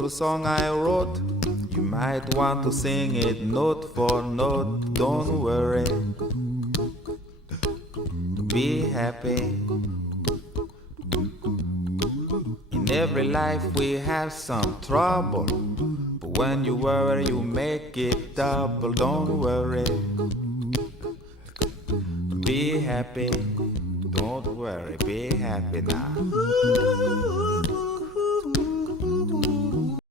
little song I wrote. You might want to sing it note for note. Don't worry, be happy. In every life we have some trouble, but when you worry you make it double. Don't worry, be happy. Don't worry, be happy now.